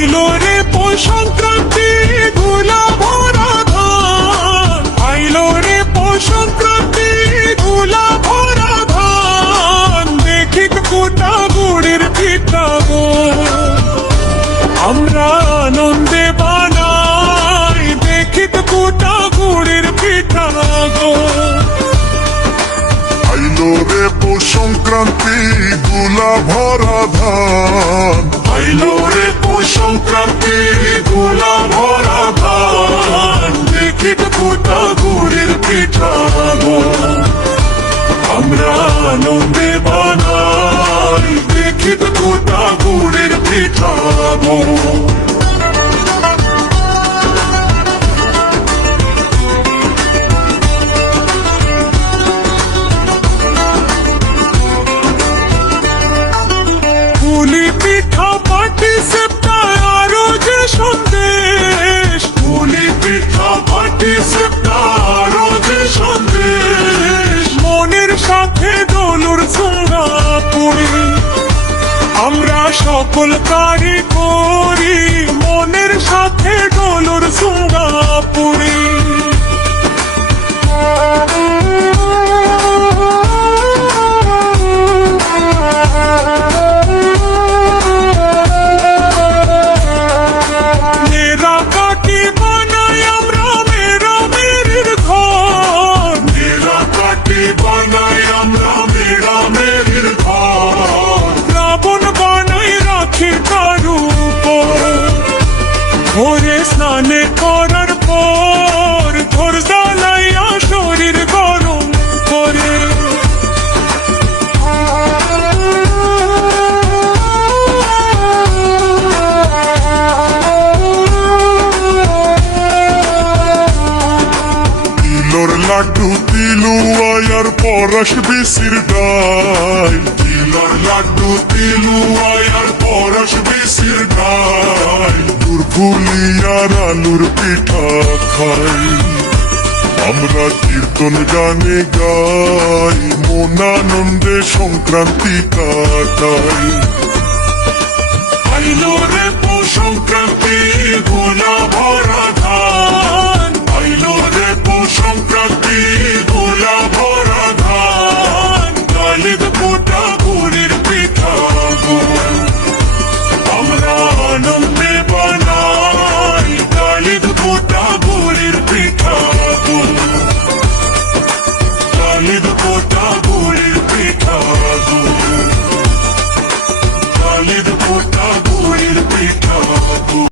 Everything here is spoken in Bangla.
আইলো রে পৌষ সংক্রান্তি ধুলা ভরা ধান, আইলো রে পৌষ সংক্রান্তি ধুলা ভরা ধান, দেখি কুটা গুড়ের পিঠা গো আমরা আনন্দে বানাই, দেখি কুটা গুড়ের পিঠা গো। আইলো রে পৌষ সংক্রান্তি ধুলা ভরা ধান, আইলো রে পৌষ সংক্রান্তি ধুলা ভরা ধান, দেখি কুটা গুড়ের পিঠা গো আমরা আনন্দে বানাই, দেখি কুটা গুড়ের পিঠা গো। পুলি পিঠা পাটি সেপ্টা আরো যে সন্দেশ, পুলি পিঠা পাটি সেপ্টা আরো যে সন্দেশ, মনের সাথে দোলুর চুঙ্গা পুরি আমরা সকল কারিগরি, মনের সাথে দোলুর চুঙ্গা পুরি। মেরা কাটি বানাই আমরা মেরা মেরির ঘর, মেরা কাটি বানাই আমরা মেরা মেরির ঘর, রাবণ বানাই রাখি তার উপর, ভোরে স্নানে করার পর ধর জ্বালাইয়া শরীর গরম করে। তিলোর লাড্ডু তিলুয়াই আর পরশ বিসির ডাই, তিলর লাড্ডু তিলুয়াই আর পরশ বিসির ডাই, দুর্ফুলি আর আলুর পিঠা খাই, আমরা কীর্তন গানে গাই, মন আনন্দে সংক্রান্তি কাটাই। আইলো রে